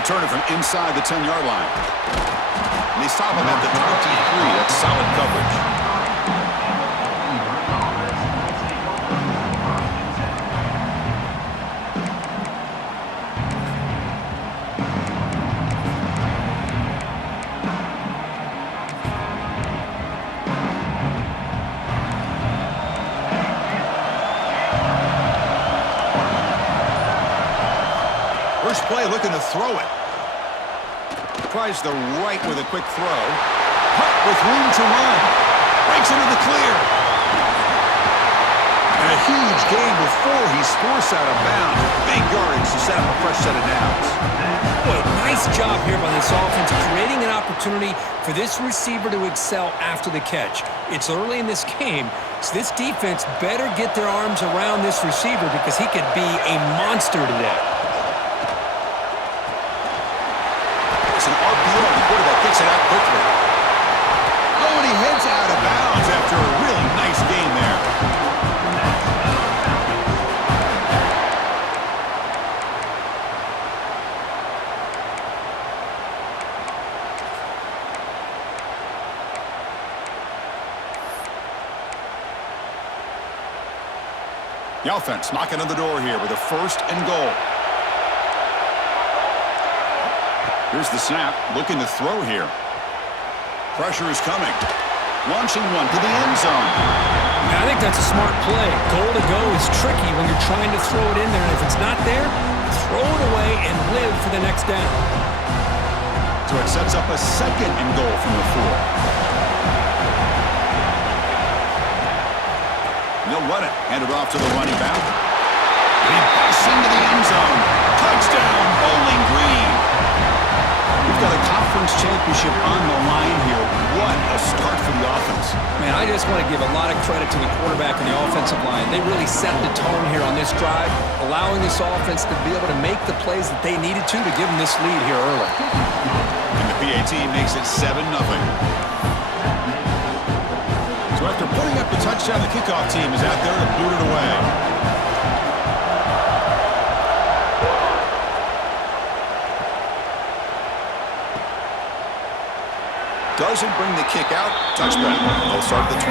return it from inside the 10-yard line. And they stop him at the 23. That's solid coverage. First play, looking to throw it. Tries the right with a quick throw. Hunt with room to run. Breaks into the clear. And a huge gain before he's forced out of bounds. Big yardage to set up a fresh set of downs. Boy, nice job here by this offense, creating an opportunity for this receiver to excel after the catch. It's early in this game, so this defense better get their arms around this receiver because he could be a monster today. It's an RPO. The quarterback gets it out quickly. Oh, and he heads out of bounds after a really nice game there. The offense knocking on the door here with a 1st and goal. Here's the snap, looking to throw here. Pressure is coming. Launching one to the end zone. I think that's a smart play. Goal to go is tricky when you're trying to throw it in there. And if it's not there, throw it away and live for the next down. So it sets up a 2nd and goal from the 4. They'll run it. Hand it off to the running back. And he busts into the end zone. Touchdown, Bowling Green. We've got a conference championship on the line here. What a start for the offense. Man, I just want to give a lot of credit to the quarterback and the offensive line. They really set the tone here on this drive, allowing this offense to be able to make the plays that they needed to give them this lead here early. And the PAT makes it 7-0. So after putting up the touchdown, the kickoff team is out there to boot it away. Doesn't bring the kick out. Touchback. They'll start at the 25.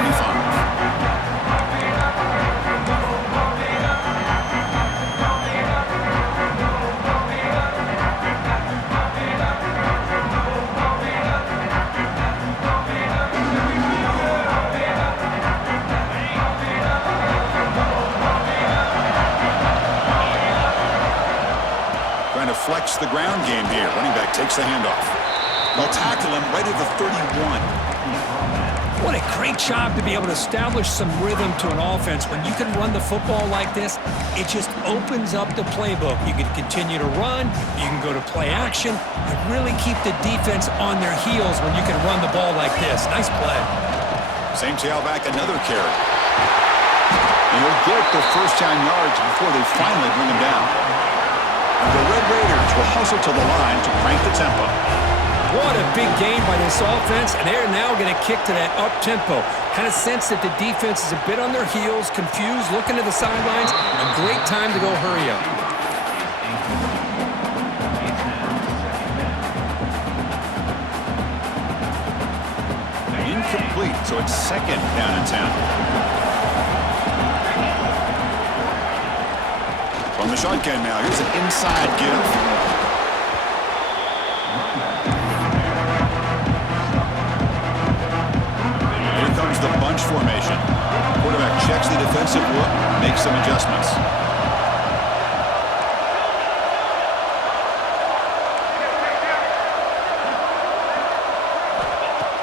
Trying to flex the ground game here. Running back takes the handoff. They'll tackle him right at the 31. What a great job to be able to establish some rhythm to an offense. When you can run the football like this, it just opens up the playbook. You can continue to run. You can go to play action. And really keep the defense on their heels when you can run the ball like this. Nice play. Same tailback, another carry. And he'll get the first down yards before they finally bring him down. And the Red Raiders will hustle to the line to crank the tempo. What a big game by this offense, and they're now going to kick to that up-tempo. Kind of sense that the defense is a bit on their heels, confused, looking to the sidelines. A great time to go hurry up. Incomplete, so it's 2nd down and 10. From the shotgun now, here's an inside give. The bunch formation. Quarterback checks the defensive look, makes some adjustments.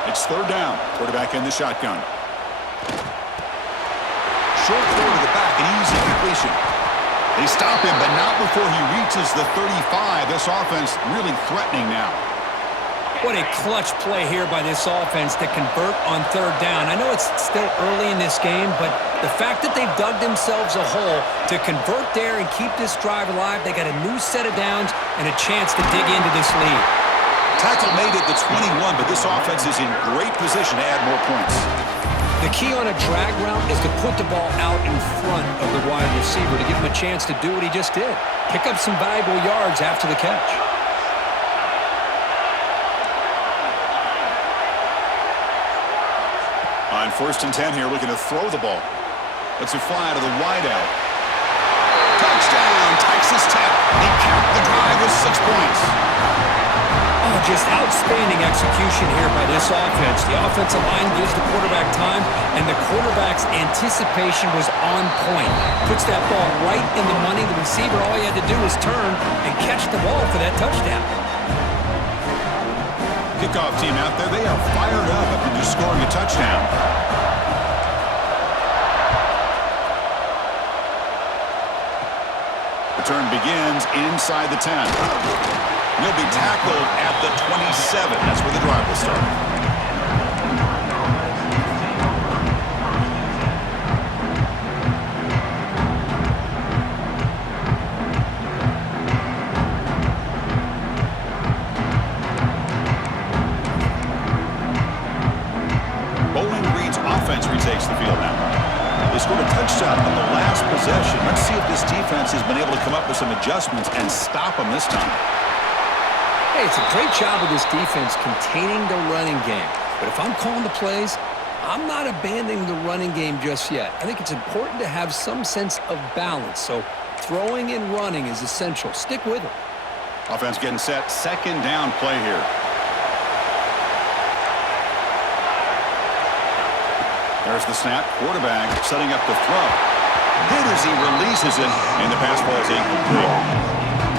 It's 3rd down. Quarterback in the shotgun. Short throw to the back, an easy completion. They stop him, but not before he reaches the 35. This offense really threatening now. What a clutch play here by this offense to convert on 3rd down. I know it's still early in this game, but the fact that they've dug themselves a hole to convert there and keep this drive alive, they got a new set of downs and a chance to dig into this lead. Tackle made at the 21, but this offense is in great position to add more points. The key on a drag route is to put the ball out in front of the wide receiver to give him a chance to do what he just did. Pick up some valuable yards after the catch. 1st and 10 here, looking to throw the ball. Lets it fly to the wideout. Touchdown, Texas Tech. They capped the drive with 6 points. Oh, just outstanding execution here by this offense. The offensive line gives the quarterback time, and the quarterback's anticipation was on point. Puts that ball right in the money. The receiver, all he had to do was turn and catch the ball for that touchdown. Kickoff team out there, they are fired up after just scoring a touchdown. Return begins inside the 10. He'll be tackled at the 27. That's where the drive will start. Bowling Green's offense retakes the field now. They scored a touchdown on the last possession. Let's see if this defense has been able to come up with some adjustments and stop them this time. Hey, it's a great job of this defense containing the running game. But if I'm calling the plays, I'm not abandoning the running game just yet. I think it's important to have some sense of balance. So throwing and running is essential. Stick with it. Offense getting set. 2nd down play here. There's the snap. Quarterback setting up the throw. Hit as he releases it, and the pass ball is incomplete.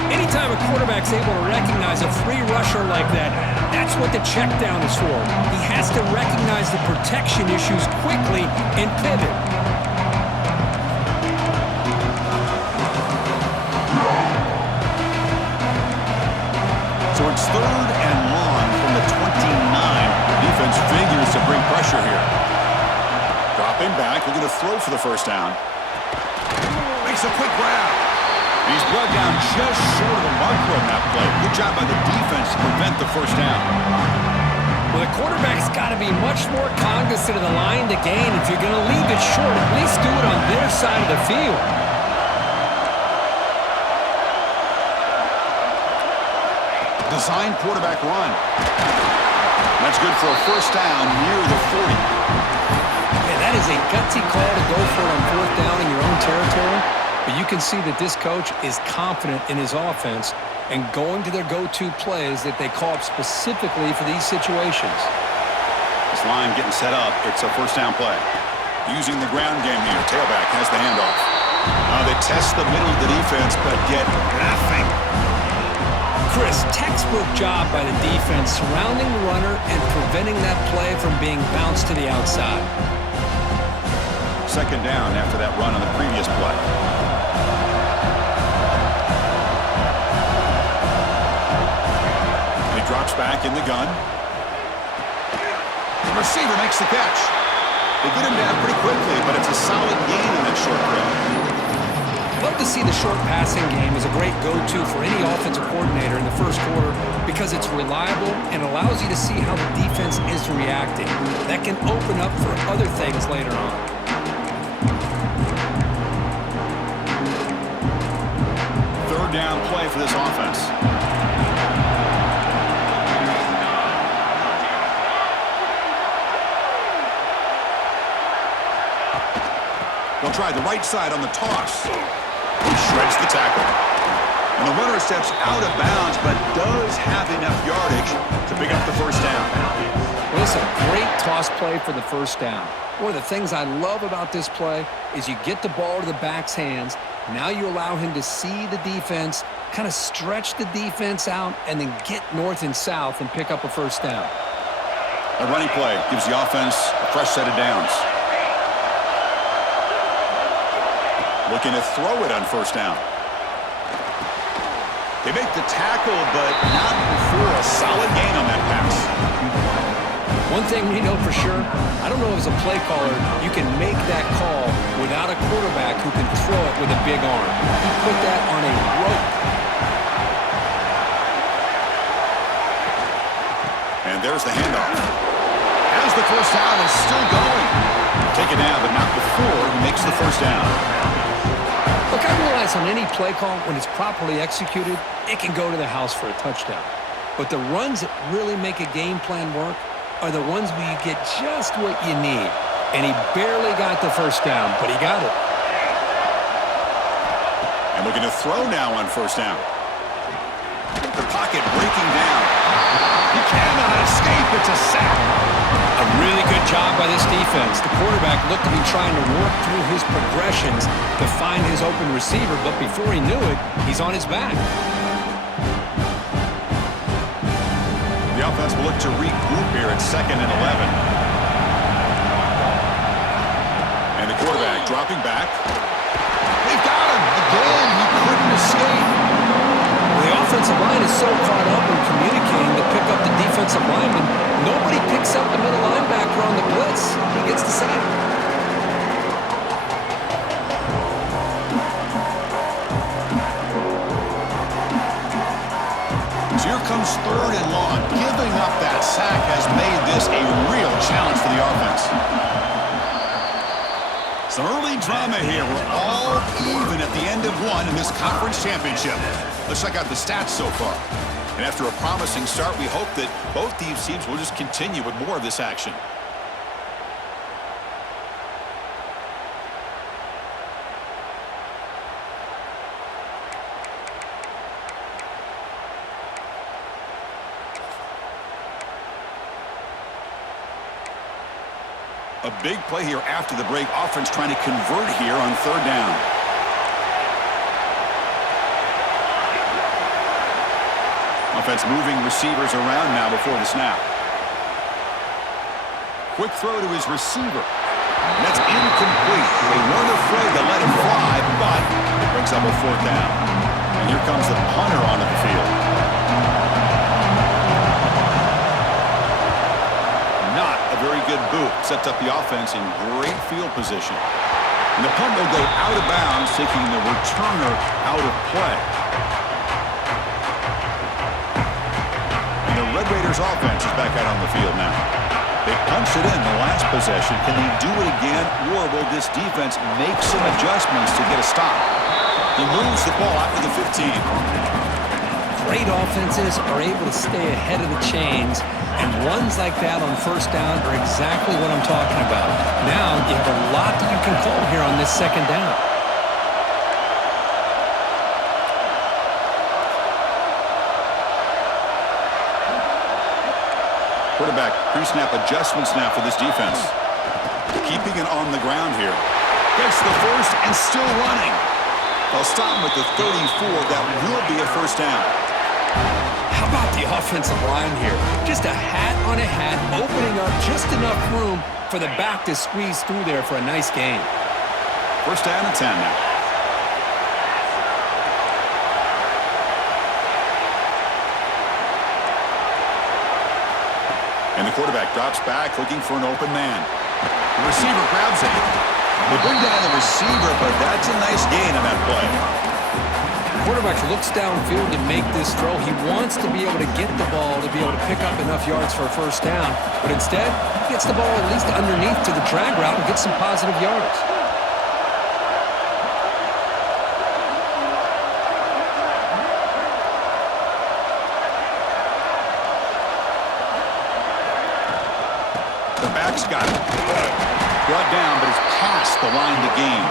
Anytime a quarterback's able to recognize a free rusher like that, that's what the check down is for. He has to recognize the protection issues quickly and pivot. So it's 3rd and long from the 29. Defense figures to bring pressure here. Dropping back, looking to throw for the 1st down. Makes a quick grab. He's brought down just short of the marker on that play. Good job by the defense to prevent the 1st down. Well, the quarterback's got to be much more cognizant of the line to gain. If you're going to leave it short, at least do it on their side of the field. Design quarterback run. That's good for a 1st down near the 40. Yeah, that is a gutsy call to go for it on 4th down in your own territory. But you can see that this coach is confident in his offense and going to their go-to plays that they call up specifically for these situations. This line getting set up. It's a 1st down play. Using the ground game here. Tailback has the handoff. They test the middle of the defense, but get nothing. Chris, textbook job by the defense surrounding the runner and preventing that play from being bounced to the outside. 2nd down after that run on the previous play. He drops back in the gun. The receiver makes the catch. They get him down pretty quickly, but it's a solid gain in that short throw. Love to see the short passing game as a great go-to for any offensive coordinator in the 1st quarter because it's reliable and allows you to see how the defense is reacting. That can open up for other things later on. Third down play for this offense. They'll try the right side on the toss. He shreds the tackle. And the runner steps out of bounds, but does have enough yardage to pick up the 1st down. Well, it's a great toss play for the 1st down. One of the things I love about this play is you get the ball to the back's hands. Now you allow him to see the defense, kind of stretch the defense out, and then get north and south and pick up a 1st down. A running play gives the offense a fresh set of downs. Looking to throw it on 1st down. They make the tackle, but not before a solid gain on that pass. One thing we know for sure, I don't know as a play caller, you can make that call without a quarterback who can throw it with a big arm. He put that on a rope. And there's the handoff. As the 1st down is still going. Take it down, but not before he makes the 1st down. Look, I realize on any play call, when it's properly executed, it can go to the house for a touchdown. But the runs that really make a game plan work are the ones where you get just what you need. and he barely got the first down, but he got it. And looking to throw now on first down. The pocket breaking down. He cannot escape. It's a sack. A really good job by this defense. The quarterback looked to be trying to work through his progressions to find his open receiver, but before he knew it, he's on his back. The offense will look to regroup here at 2nd and 11. And the quarterback dropping back. They've got him. Again, he couldn't escape. The offensive line is so caught up in communicating to pick up the defensive lineman, nobody picks up the middle linebacker on the blitz. He gets the sack. So here comes 3rd and long. Giving up that sack has made this a real challenge for the offense. Some early drama here. We're all even at the end of one in this conference championship. Let's check out the stats so far. And after a promising start, we hope that both these teams will just continue with more of this action. A big play here after the break. Offense trying to convert here on 3rd down. Offense moving receivers around now before the snap. Quick throw to his receiver. And that's incomplete. They weren't afraid to let it fly, but it brings up a 4th down. And here comes the punter onto the field. Not a very good boot. Sets up the offense in great field position. And the punt will go out of bounds, taking the returner out of play. The Red Raiders offense is back out on the field now. They punched it in the last possession. Can they do it again, or will this defense make some adjustments to get a stop? He moves the ball out to the 15. Great offenses are able to stay ahead of the chains, and runs like that on first down are exactly what I'm talking about. Now you have a lot that you can call here on this 2nd down. Quarterback pre-snap adjustments now for this defense. Keeping it on the ground here. Gets the first and still running. They'll stop him at the 34. That will be a first down. How about the offensive line here? Just a hat on a hat, opening up just enough room for the back to squeeze through there for a nice gain. First down and 10 now. And the quarterback drops back, looking for an open man. The receiver grabs it. They bring down the receiver, but that's a nice gain on that play. The quarterback looks downfield to make this throw. He wants to be able to get the ball to be able to pick up enough yards for a first down. But instead, he gets the ball at least underneath to the drag route and gets some positive yards. The back's got it. Brought down, but it's past the line to gain.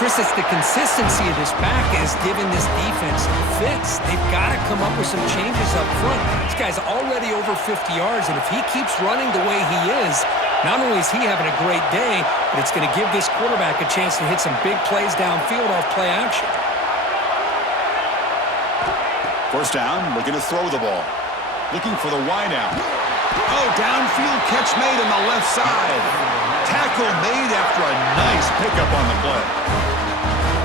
Chris, it's the consistency of this back is giving this defense fits. They've got to come up with some changes up front. This guy's already over 50 yards, and if he keeps running the way he is, not only is he having a great day, but it's going to give this quarterback a chance to hit some big plays downfield off play action. First down, looking to throw the ball. Looking for the wideout. Oh, downfield catch made on the left side. Tackle made after a nice pickup on the play.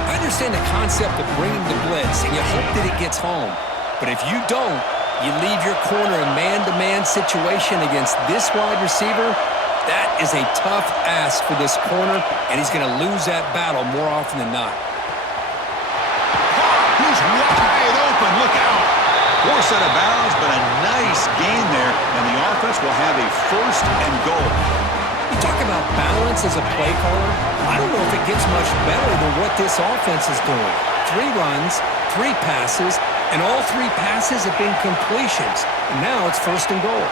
I understand the concept of bringing the blitz, and you hope that it gets home. But if you don't, you leave your corner in man-to-man situation against this wide receiver. That is a tough ask for this corner, and he's going to lose that battle more often than not. He's wide open. Look out. Force out of bounds, but a nice gain there, and the offense will have a first and goal. You talk about balance as a play caller. I don't know if it gets much better than what this offense is doing. 3 runs, 3 passes, and all 3 passes have been completions. And now it's first and goal.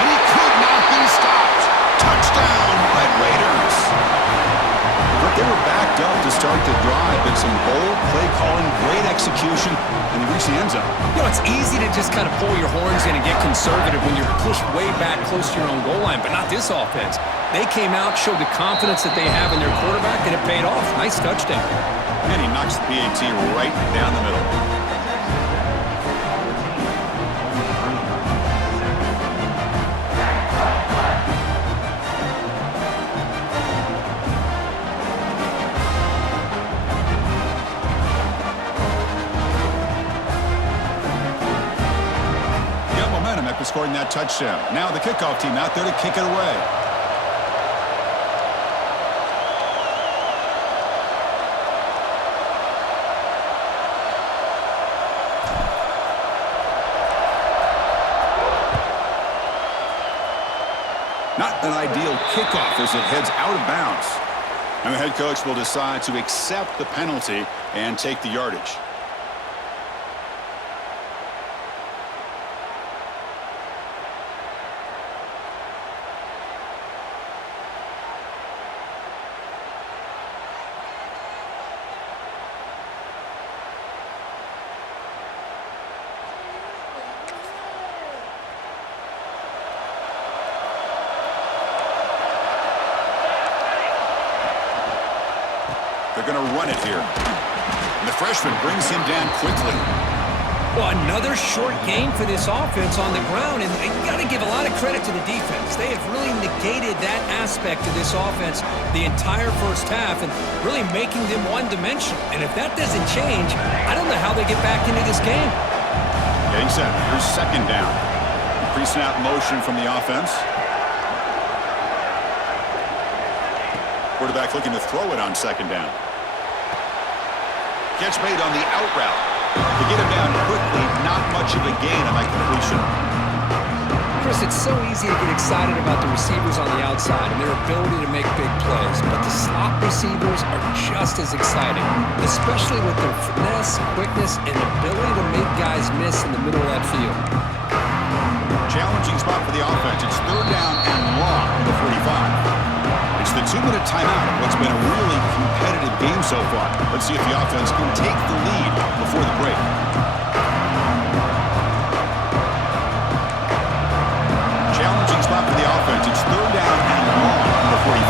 And he But they were backed up to start the drive, but some bold play calling, great execution, and they reached the end zone. You know, it's easy to just kind of pull your horns in and get conservative when you're pushed way back close to your own goal line, but not this offense. They came out, showed the confidence that they have in their quarterback, and it paid off. Nice touchdown. And he knocks the PAT right down the middle. After scoring that touchdown. Now the kickoff team out there to kick it away. Not an ideal kickoff as it heads out of bounds. And the head coach will decide to accept the penalty and take the yardage. They're going to run it here. And the freshman brings him down quickly. Well, another short game for this offense on the ground, and you got to give a lot of credit to the defense. They have really negated that aspect of this offense the entire first half and really making them one-dimensional. And if that doesn't change, I don't know how they get back into this game. Getting set. Here's second down. Pre-snap motion from the offense. Quarterback looking to throw it on second down. Catch made on the out route. To get him down quickly, not much of a gain on that completion. Chris, it's so easy to get excited about the receivers on the outside and their ability to make big plays, but the slot receivers are just as exciting, especially with their finesse, quickness, and ability to make guys miss in the middle of that field. Challenging spot for the offense. It's third down and long from the 45. It's the 2-minute timeout of what's been a really competitive game so far. Let's see if the offense can take the lead before the break. Challenging spot for the offense. It's third down and long from the 45.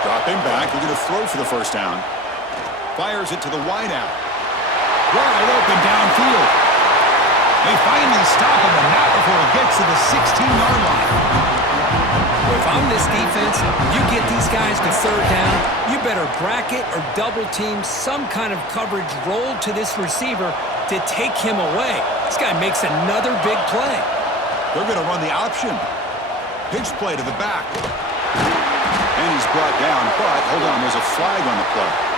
Dropping back, looking to throw for the first down. Fires it to the wideout. Wide open downfield. They finally stop him, and not before it gets to the 16-yard line. Well, if I'm this defense, you get these guys to third down, you better bracket or double team some kind of coverage roll to this receiver to take him away. This guy makes another big play. They're going to run the option. Pitch play to the back. And he's brought down, but hold on, there's a flag on the play.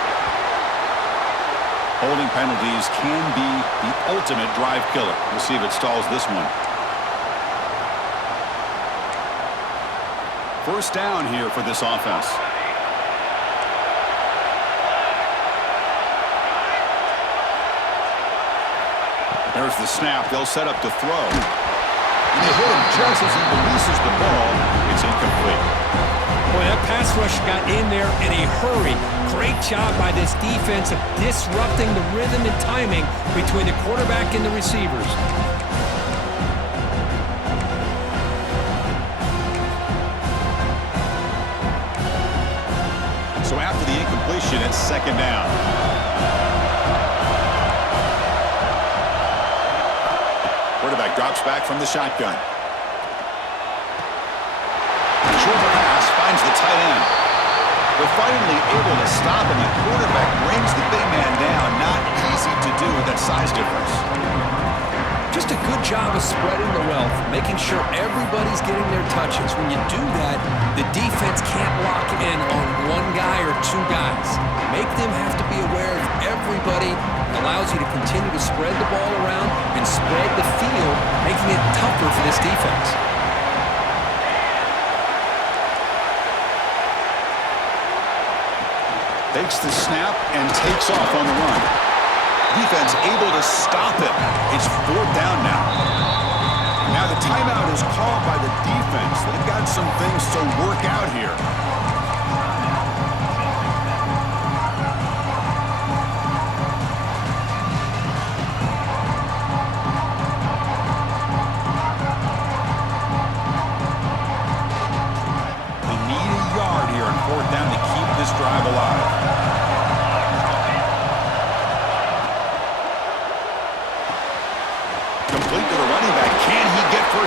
Holding penalties can be the ultimate drive killer. We'll see if it stalls this one. First down here for this offense. There's the snap. They'll set up to throw. And they hit him just as he releases the ball. It's incomplete. Boy, that pass rush got in there in a hurry. Great job by this defense of disrupting the rhythm and timing between the quarterback and the receivers. So after the incompletion, it's second down. Quarterback drops back from the shotgun. Short pass finds the tight end. They're finally able to stop him. The quarterback brings the big man down. Not easy to do with that size difference. Just a good job of spreading the wealth, making sure everybody's getting their touches. When you do that, the defense can't lock in on one guy or two guys. Make them have to be aware of everybody. It allows you to continue to spread the ball around and spread the field, making it tougher for this defense. Takes the snap and takes off on the run. Defense able to stop him. It's fourth down now. Now the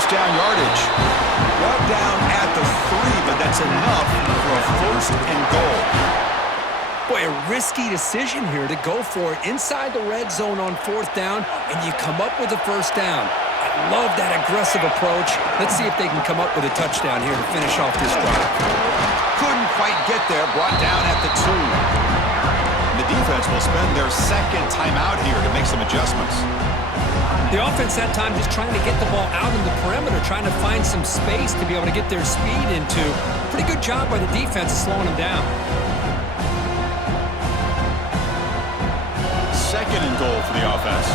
first down yardage. Brought down at the 3, but that's enough for a first and goal. Boy, a risky decision here to go for it inside the red zone on 4th down, and you come up with a first down. I love that aggressive approach. Let's see if they can come up with a touchdown here to finish off this drive. Couldn't quite get there, brought down at the 2. The defense will spend their second timeout here to make some adjustments. The offense that time just trying to get the ball out in the perimeter, trying to find some space to be able to get their speed into. Pretty good job by the defense of slowing them down. Second and goal for the offense.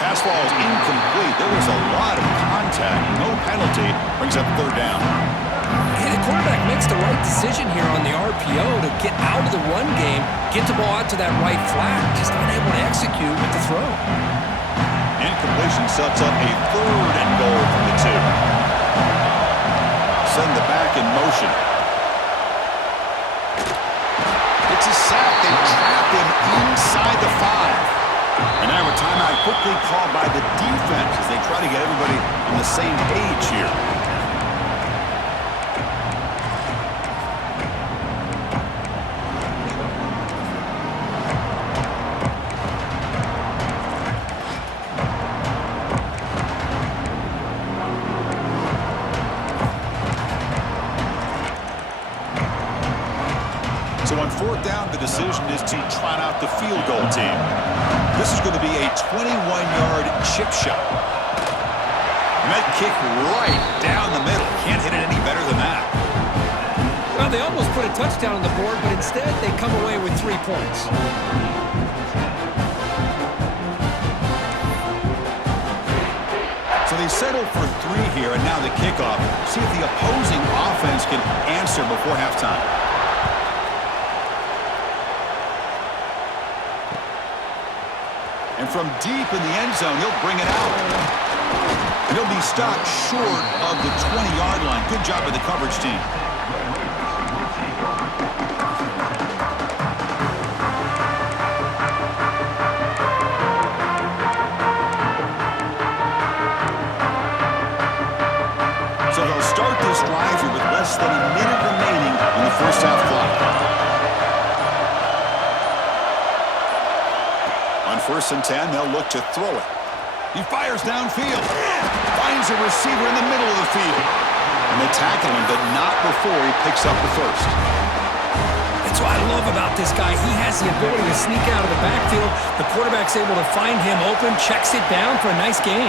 Pass ball is incomplete. There was a lot of contact. No penalty. Brings up 3rd down. Hey, the quarterback makes the right decision here on the RPO to get out of the run game, get the ball out to that right flat, just unable to execute with the throw. Incompletion sets up a 3rd and goal from the 2. Send the back in motion. It's a sack. They trap him inside the 5. And now a timeout quickly called by the defense as they try to get everybody on the same page here. So on 4th down, the decision is to trot out the field goal team. This is going to be a 21-yard chip shot. And that kick right down the middle. Can't hit it any better than that. Well, they almost put a touchdown on the board, but instead they come away with 3 points. So they settle for 3 here, and now the kickoff. See if the opposing offense can answer before halftime. And from deep in the end zone, he'll bring it out. And he'll be stopped short of the 20-yard line. Good job by the coverage team. So they'll start this drive here with less than a minute remaining in the first half clock. On 1st and 10, they'll look to throw it. He fires downfield. Finds a receiver in the middle of the field. And they tackle him, but not before he picks up the first. That's what I love about this guy. He has the ability to sneak out of the backfield. The quarterback's able to find him open, checks it down for a nice gain.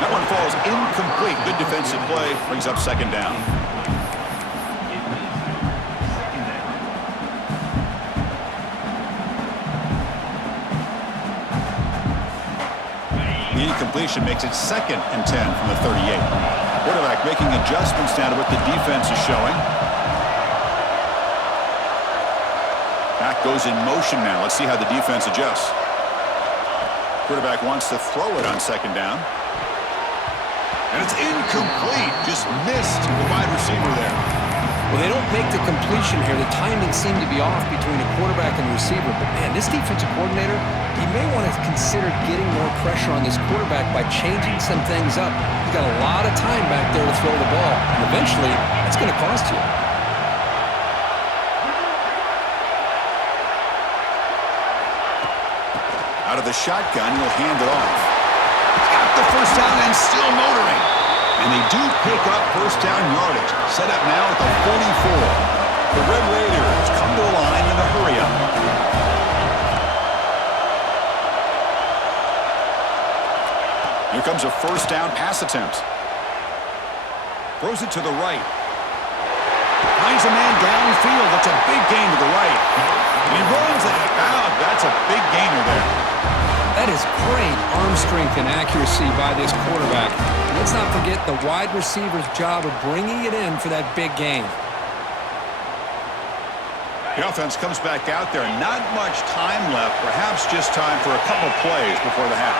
That one falls incomplete. Good defensive play. Brings up 2nd down. The incompletion makes it 2nd and 10 from the 38. Quarterback making adjustments now to what the defense is showing. Back goes in motion now. Let's see how the defense adjusts. Quarterback wants to throw it on 2nd down. And it's incomplete. Just missed the wide receiver there. Well, they don't make the completion here. The timing seemed to be off between a quarterback and a receiver. But, man, this defensive coordinator, he may want to consider getting more pressure on this quarterback by changing some things up. He's got a lot of time back there to throw the ball. And eventually, that's going to cost you. Out of the shotgun, he'll hand it off. Got the first down and still motoring. And they do pick up first down yardage. Set up now at the 44. The Red Raiders come to the line in a hurry-up. Here comes a first down pass attempt. Throws it to the right. Finds a man downfield. That's a big gain to the right. And he runs that out. That's a big gainer there. That is great arm strength and accuracy by this quarterback. Let's not forget the wide receiver's job of bringing it in for that big gain. The offense comes back out there. Not much time left. Perhaps just time for a couple plays before the half.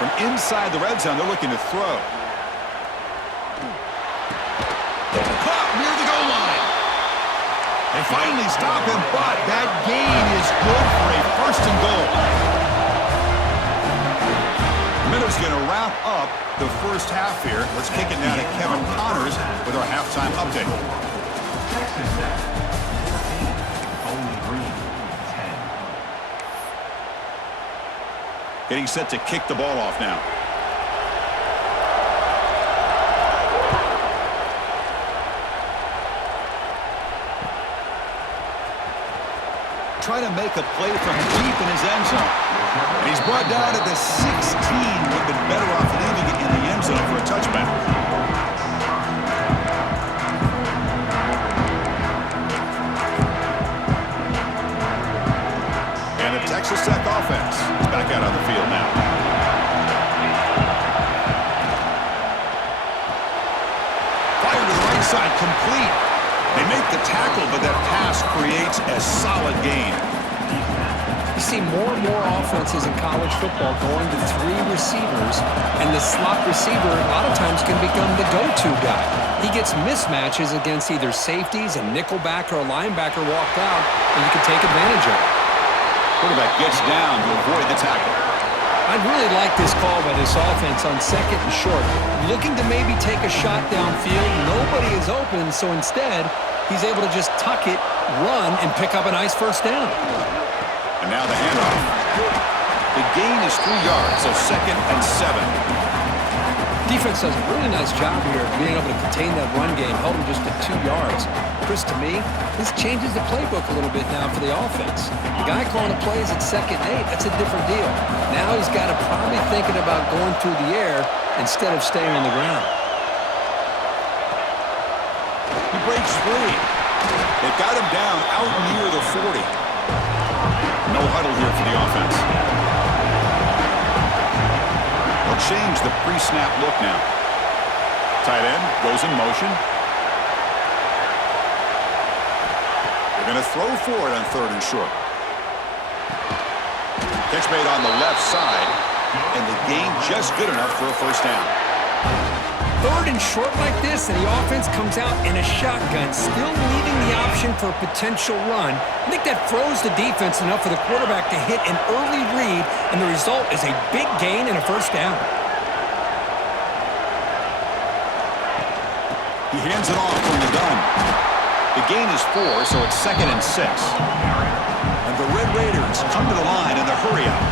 From inside the red zone, they're looking to throw. Caught near the goal line. They finally stop him, but that gain is good for a first and goal. Minutes going to wrap up the first half here. Let's kick it now to Kevin Connors with our halftime update. TexasTech, 14, Bowling Green, 10. Getting set to kick the ball off now. Trying to make a play from deep in his end zone. And he's brought down at the 16. Would have been better off leaving it in the end zone for a touchback. And the Texas Tech offense is back out on the field now. Fire to the right side, complete. They make the tackle, but that pass creates a solid gain. You see more and more offenses in college football going to 3 receivers, and the slot receiver a lot of times can become the go-to guy. He gets mismatches against either safeties, a nickelback, or a linebacker walked out, and you can take advantage of it. Quarterback gets down to avoid the tackle. I really like this call by this offense on second and short. Looking to maybe take a shot downfield. Nobody is open, so instead, he's able to just tuck it, run, and pick up a nice first down. And now the handoff. The gain is 3 yards, so 2nd and 7. Defense does a really nice job here of being able to contain that run game, held him just at 2 yards. Chris, to me, this changes the playbook a little bit now for the offense. The guy calling the plays at 2nd and 8, that's a different deal. Now he's got to probably thinking about going through the air instead of staying on the ground. He breaks free. They've got him down out near the 40. No huddle here for the offense. They'll change the pre-snap look now. Tight end goes in motion. They're going to throw for it on 3rd and short. Catch made on the left side, and the gain just good enough for a first down. 3rd and short like this, and the offense comes out in a shotgun, still leaving the option for a potential run. I think that throws the defense enough for the quarterback to hit an early read, and the result is a big gain and a first down. He hands it off from the gun. The gain is 4, so it's 2nd and 6. And the Red Raiders come to the line in the hurry-up.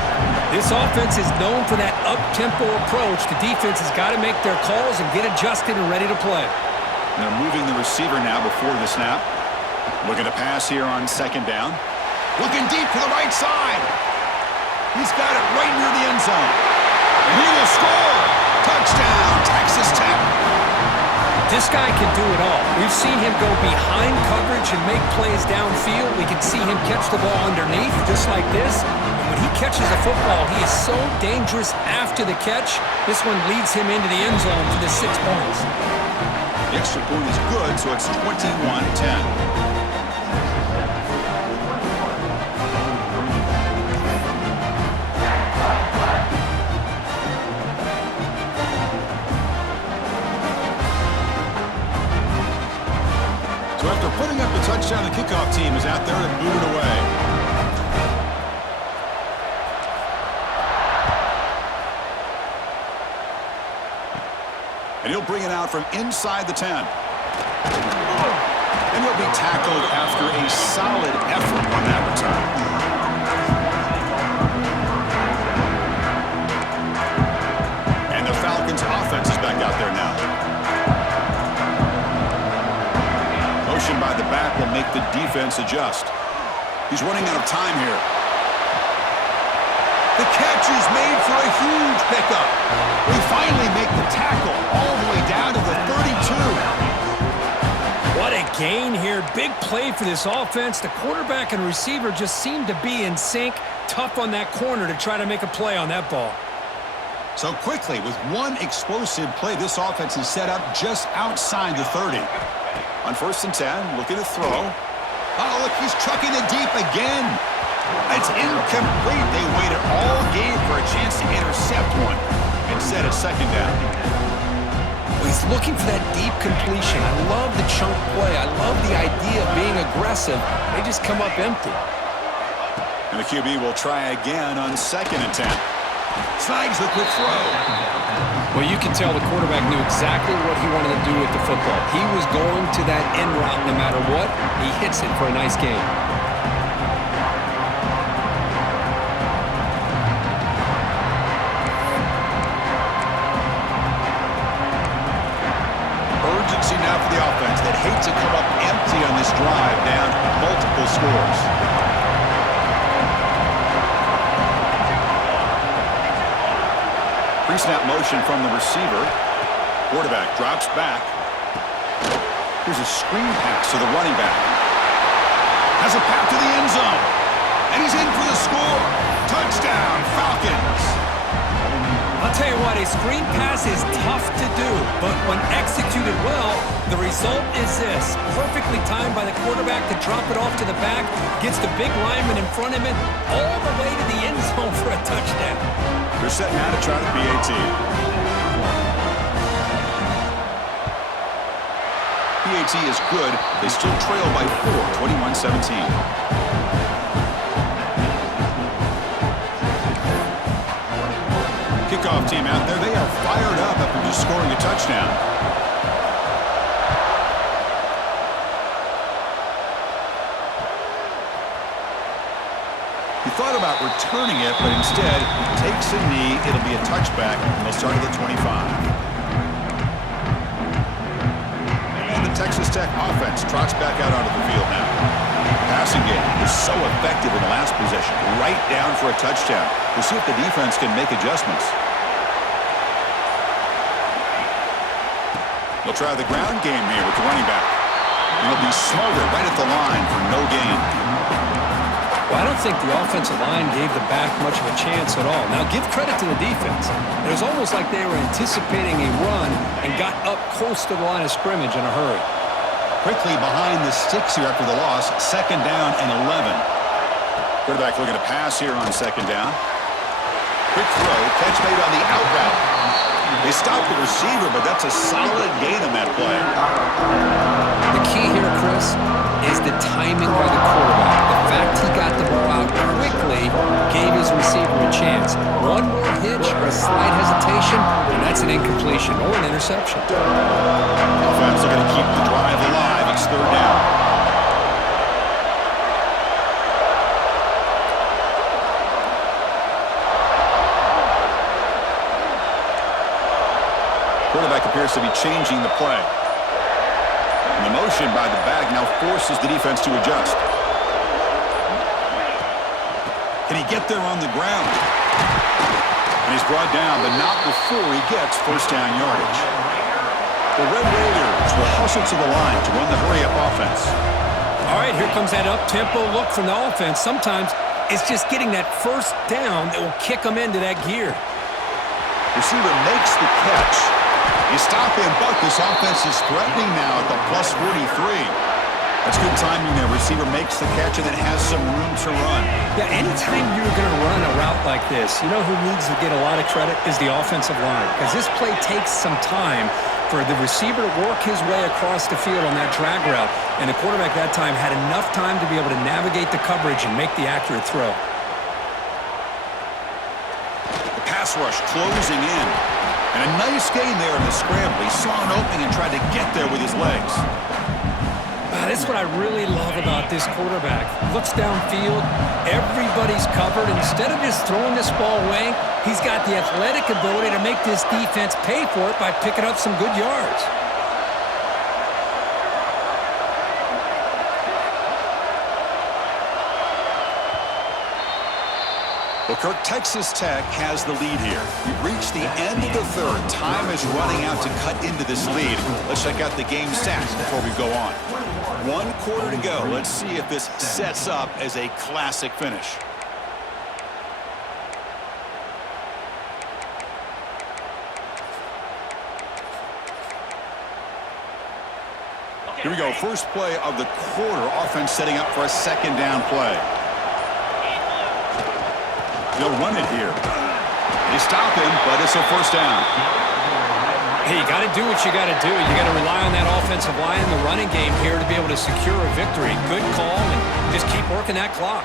This offense is known for that up-tempo approach. The defense has got to make their calls and get adjusted and ready to play. And they're moving the receiver now before the snap. Looking to pass here on 2nd down. Looking deep to the right side. He's got it right near the end zone. And he will score. Touchdown, Texas Tech. This guy can do it all. We've seen him go behind coverage and make plays downfield. We can see him catch the ball underneath, just like this. And when he catches the football, he is so dangerous after the catch. This one leads him into the end zone for the 6 points. The extra point is good, so it's 21-10. So after putting up the touchdown, the kickoff team is out there to boot it away. And he'll bring it out from inside the 10. And he'll be tackled after a solid effort on that return. And the Falcons' offense is back out there now. Motion by the back will make the defense adjust. He's running out of time here. The catch is made for a huge pickup. We finally make the tackle all the way down to the 32. What a gain here. Big play for this offense. The quarterback and receiver just seem to be in sync. Tough on that corner to try to make a play on that ball. So quickly, with one explosive play, this offense is set up just outside the 30. On 1st and 10, looking to throw. Oh, look, he's trucking it deep again. It's incomplete. They waited all game for a chance to intercept one. Instead, it's second down. He's looking for that deep completion. I love the chunk play. I love the idea of being aggressive. They just come up empty. And the QB will try again on second and 10. Slides the quick throw. Well, you can tell the quarterback knew exactly what he wanted to do with the football. He was going to that end route no matter what. He hits it for a nice gain. Urgency now for the offense that hates to come up empty on this drive, down multiple scores. Pre-snap motion from the receiver. Quarterback drops back. Here's a screen pass to the running back. Has a path to the end zone. And he's in for the score. Touchdown, Falcons. I'll tell you what, a screen pass is tough to do, but when executed well, the result is this. Perfectly timed by the quarterback to drop it off to the back, gets the big lineman in front of him, all the way to the end zone for a touchdown. They're set now to try the PAT. PAT is good. They still trail by 4, 21-17. Kickoff team out there. They are fired up after just scoring a touchdown. He thought about returning it, but instead takes a knee. It'll be a touchback, and they'll start at the 25. And the Texas Tech offense trots back out onto the field now. Passing game was so effective in the last possession, right down for a touchdown. We'll see if the defense can make adjustments. They'll try the ground game here with the running back. He'll be smothered right at the line for no gain. Well, I don't think the offensive line gave the back much of a chance at all. Now, give credit to the defense. It was almost like they were anticipating a run and got up close to the line of scrimmage in a hurry. Quickly behind the sticks here after the loss. Second down and 11. Quarterback looking to pass here on second down. Quick throw. Catch made on the out route. They stopped the receiver, but that's a solid gain on that play. The key here, Chris, is the timing by the quarterback. The fact he got the ball out quickly gave his receiver a chance. One more hitch or a slight hesitation, and that's an incompletion or an interception. Offense are going to keep the drive alive. It's third down. Quarterback appears to be changing the play. And the motion by the back now forces the defense to adjust. Can he get there on the ground? And he's brought down, but not before he gets first down yardage. The Red Raiders will hustle to the line to run the hurry-up offense. All right, here comes that up-tempo look from the offense. Sometimes it's just getting that first down that will kick them into that gear. Receiver makes the catch. You stop him, but this offense is threatening now at the plus 43. That's good timing there. Receiver makes the catch and then has some room to run. Yeah, anytime you're going to run a route like this, you know who needs to get a lot of credit is the offensive line. Because this play takes some time for the receiver to work his way across the field on that drag route. And the quarterback that time had enough time to be able to navigate the coverage and make the accurate throw. The pass rush closing in. And a nice gain there in the scramble. He saw an opening and tried to get there with his legs. That's what I really love about this quarterback. Looks downfield, everybody's covered. Instead of just throwing this ball away, he's got the athletic ability to make this defense pay for it by picking up some good yards. Well, Kirk, Texas Tech has the lead here. We've reached the end of the third. Time is running out to cut into this lead. Let's check out the game stats before we go on. 1 quarter to go. Let's see if this sets up as a classic finish. Here we go. First play of the quarter. Offense setting up for a second down play. They'll run it here. They stop him, but it's a first down. Hey, you got to do what you got to do. You got to rely on that offensive line in the running game here to be able to secure a victory. Good call, and just keep working that clock.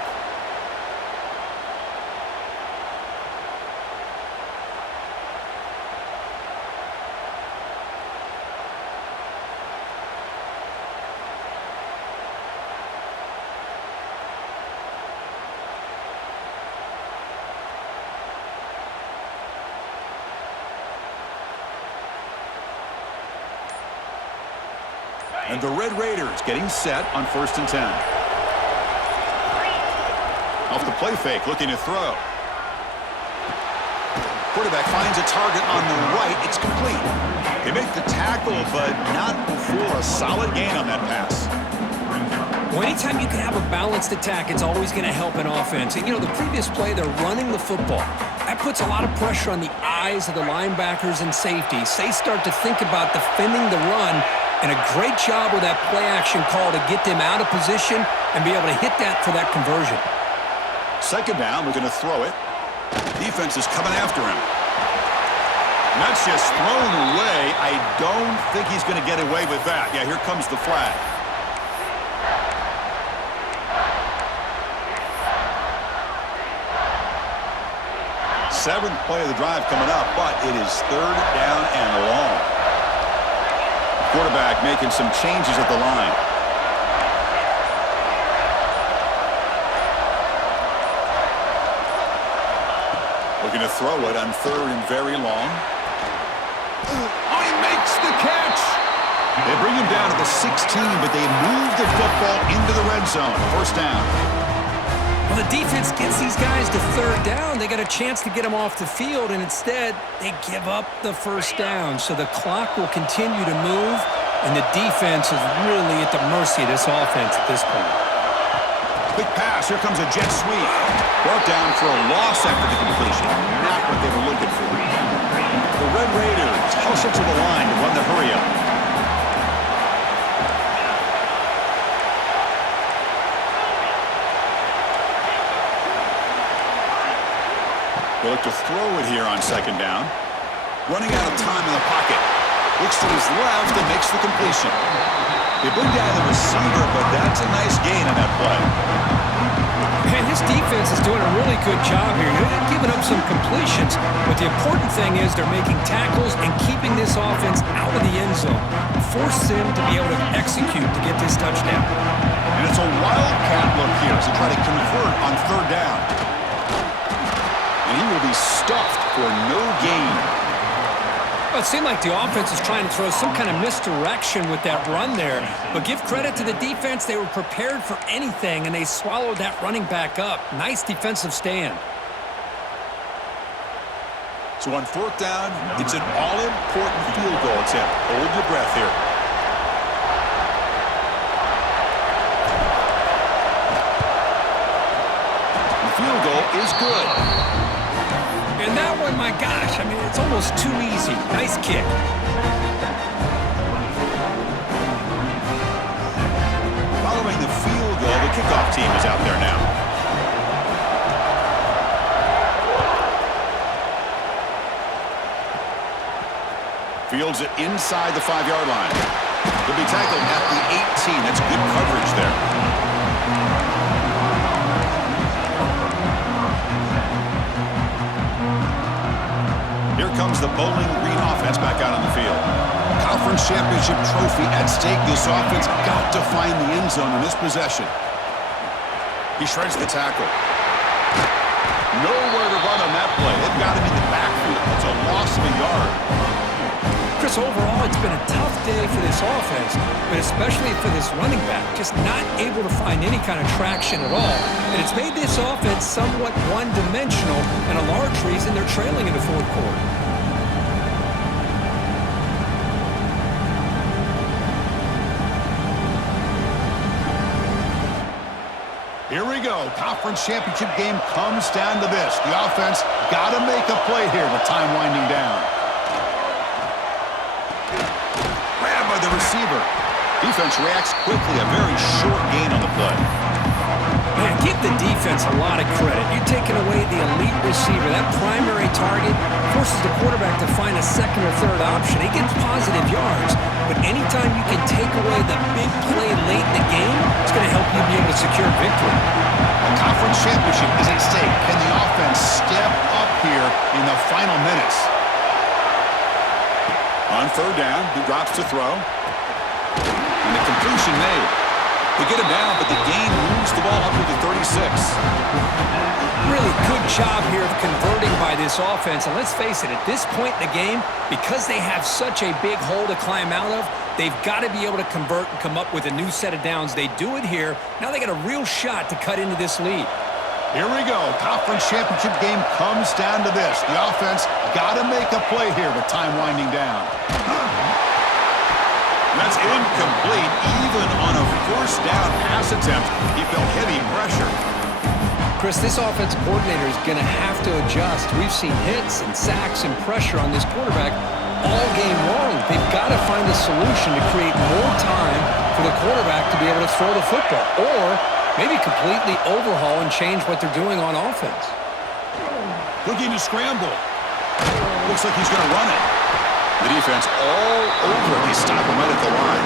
And the Red Raiders getting set on 1st and 10. Off the play fake, looking to throw. Quarterback finds a target on the right. It's complete. They make the tackle, but not before a solid gain on that pass. Well, anytime you can have a balanced attack, it's always going to help an offense. And, you know, the previous play, they're running the football. That puts a lot of pressure on the eyes of the linebackers and safeties. They start to think about defending the run, and a great job with that play-action call to get them out of position and be able to hit that for that conversion. 2nd down, we're going to throw it. Defense is coming after him. And that's just thrown away. I don't think he's going to get away with that. Yeah, here comes the flag. Seventh play of the drive coming up, but it is 3rd down and long. Quarterback making some changes at the line. Looking to throw it on 3rd and very long. Oh, he makes the catch! They bring him down to the 16, but they move the football into the red zone. 1st down. Well, the defense gets these guys to 3rd down. They got a chance to get them off the field, and instead, they give up the 1st down. So the clock will continue to move, and the defense is really at the mercy of this offense at this point. Quick pass. Here comes a jet sweep. Brought down for a loss after the completion. Not what they were looking for. The Red Raiders hustle to the line to run the hurry-up. They look to throw it here on 2nd down. Running out of time in the pocket. Looks to his left and makes the completion. They bring down the receiver, but that's a nice gain on that play. And this defense is doing a really good job here. They're giving up some completions, but the important thing is they're making tackles and keeping this offense out of the end zone. Force them to be able to execute to get this touchdown. And it's a wildcat look here as they try to convert on 3rd down. And he will be stuffed for no gain. Well, it seemed like the offense is trying to throw some kind of misdirection with that run there. But give credit to the defense. They were prepared for anything, and they swallowed that running back up. Nice defensive stand. So on 4th down, it's an all-important field goal attempt. Hold your breath here. The field goal is good. And that one, my gosh, I mean, it's almost too easy. Nice kick. Following the field goal, the kickoff team is out there now. Fields it inside the 5-yard line. He'll be tackled at the 18. That's good coverage there. Here comes the Bowling Green offense back out on the field. Conference championship trophy at stake. This offense got to find the end zone in this possession. He shreds the tackle. Nowhere to run on that play. They've got him in the backfield. It's a loss of a yard. Chris, overall, it's been a tough day for this offense, but especially for this running back, just not able to find any kind of traction at all. And it's made this offense somewhat one-dimensional, and a large reason they're trailing in the 4th quarter. Here we go. Conference championship game comes down to this. The offense got to make a play here with time winding down. Grabbed by the receiver. Defense reacts quickly. A very short gain on the play. Man, give the defense a lot of credit. You're taking away the elite receiver. That primary target forces the quarterback to find a second or third option. He gets positive yards, but anytime you can take away the big play late in the game, it's going to help you be able to secure victory. The conference championship is at stake. Can the offense step up here in the final minutes? On third down, he drops to throw. And the completion made. They get him down, but the gain moves the ball up to the 36. Really good job here of converting by this offense. And let's face it, at this point in the game, because they have such a big hole to climb out of, they've got to be able to convert and come up with a new set of downs. They do it here. Now they got a real shot to cut into this lead. Here we go. Conference championship game comes down to this. The offense got to make a play here with time winding down. That's incomplete. Even on a first down pass attempt, he felt heavy pressure. Chris, this offensive coordinator is going to have to adjust. We've seen hits and sacks and pressure on this quarterback all game long. They've got to find a solution to create more time for the quarterback to be able to throw the football, or maybe completely overhaul and change what they're doing on offense. Looking to scramble. Looks like he's going to run it. The defense all over it. They stop him right at the line.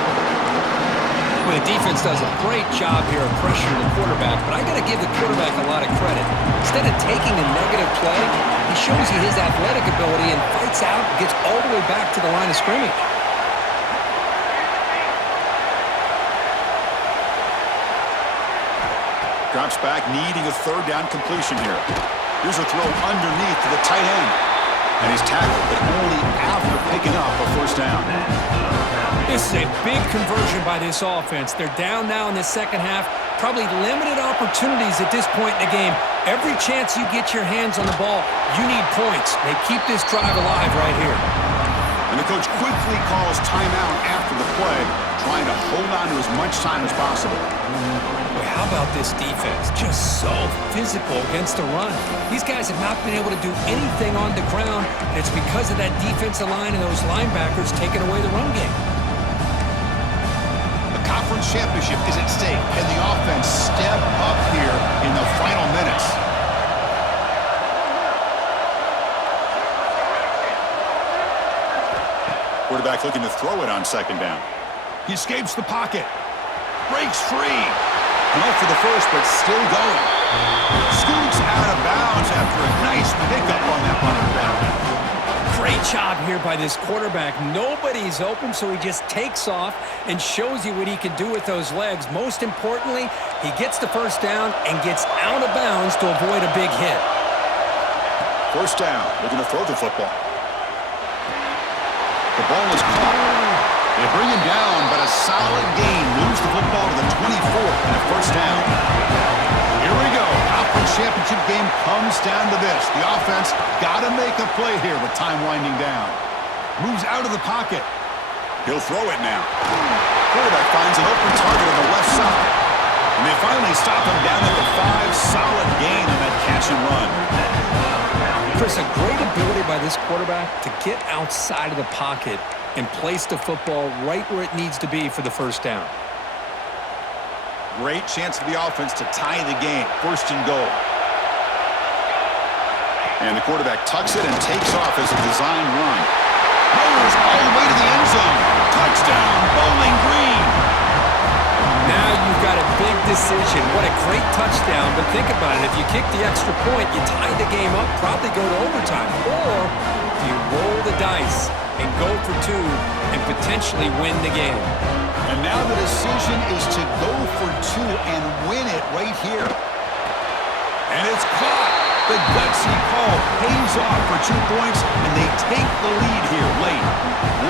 Well, the defense does a great job here of pressuring the quarterback, but I got to give the quarterback a lot of credit. Instead of taking a negative play, he shows you his athletic ability and fights out and gets all the way back to the line of scrimmage. Drops back, needing a third down completion here. Here's a throw underneath to the tight end. And he's tackled, but only after picking up a first down. This is a big conversion by this offense. They're down now in the second half. Probably limited opportunities at this point in the game. Every chance you get your hands on the ball, you need points. They keep this drive alive right here. And the coach quickly calls timeout after the play, trying to hold on to as much time as possible. Boy, how about this defense? Just so physical against the run. These guys have not been able to do anything on the ground, and it's because of that defensive line and those linebackers taking away the run game. The conference championship is at stake. Can the offense step up here in the final minutes? Quarterback looking to throw it on second down. He escapes the pocket. Breaks free. Went for the first, but still going. Scoots out of bounds after a nice pickup on that running back. Great job here by this quarterback. Nobody's open, so he just takes off and shows you what he can do with those legs. Most importantly, he gets the first down and gets out of bounds to avoid a big hit. First down. Looking to throw the football. The ball is caught. They bring him down, but a solid gain moves the football to the 24 and a first down. Here we go. Conference championship game comes down to this. The offense got to make a play here with time winding down. Moves out of the pocket. He'll throw it now. Quarterback finds an open target on the left side. And they finally stop him down at the 5. Solid gain on that catch and run. Chris, a great ability by this quarterback to get outside of the pocket and place the football right where it needs to be for the first down. Great chance for the offense to tie the game. First and goal. And the quarterback tucks it and takes off as a design run. Goes all the way to the end zone. Touchdown, Bowling Green. Now you've got a big decision. What a great touchdown, but think about it. If you kick the extra point, you tie the game up, probably go to overtime. Or you roll the dice and go for 2 and potentially win the game. And now the decision is to go for 2 and win it right here. And it's caught. The gutsy call pays off for 2 points, and they take the lead here late.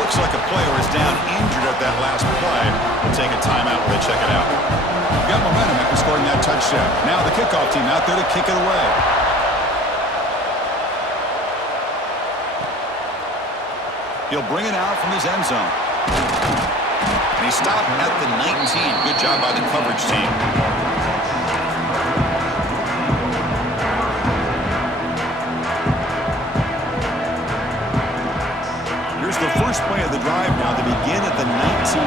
Looks like a player is down injured at that last play. We'll take a timeout while they check it out. Got momentum after scoring that touchdown. Now the kickoff team out there to kick it away. He'll bring it out from his end zone. And he stopped at the 19. Good job by the coverage team. Here's the first play of the drive now. They begin at the 19.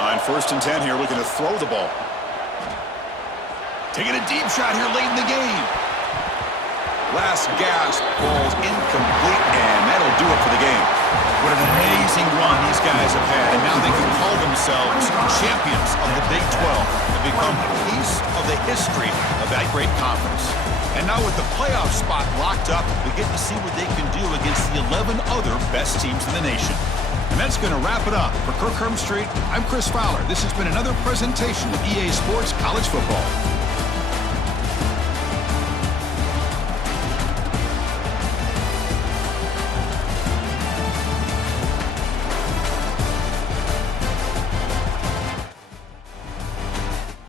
On First and 10 here, looking to throw the ball. Taking a deep shot here late in the game. Last gasp falls incomplete, and that'll do it for the game. What an amazing run these guys have had, and now they can call themselves champions of the Big 12 and become a piece of the history of that great conference. And now with the playoff spot locked up, we get to see what they can do against the 11 other best teams in the nation. And that's going to wrap it up. For Kirk Street, I'm Chris Fowler. This has been another presentation of EA Sports College Football.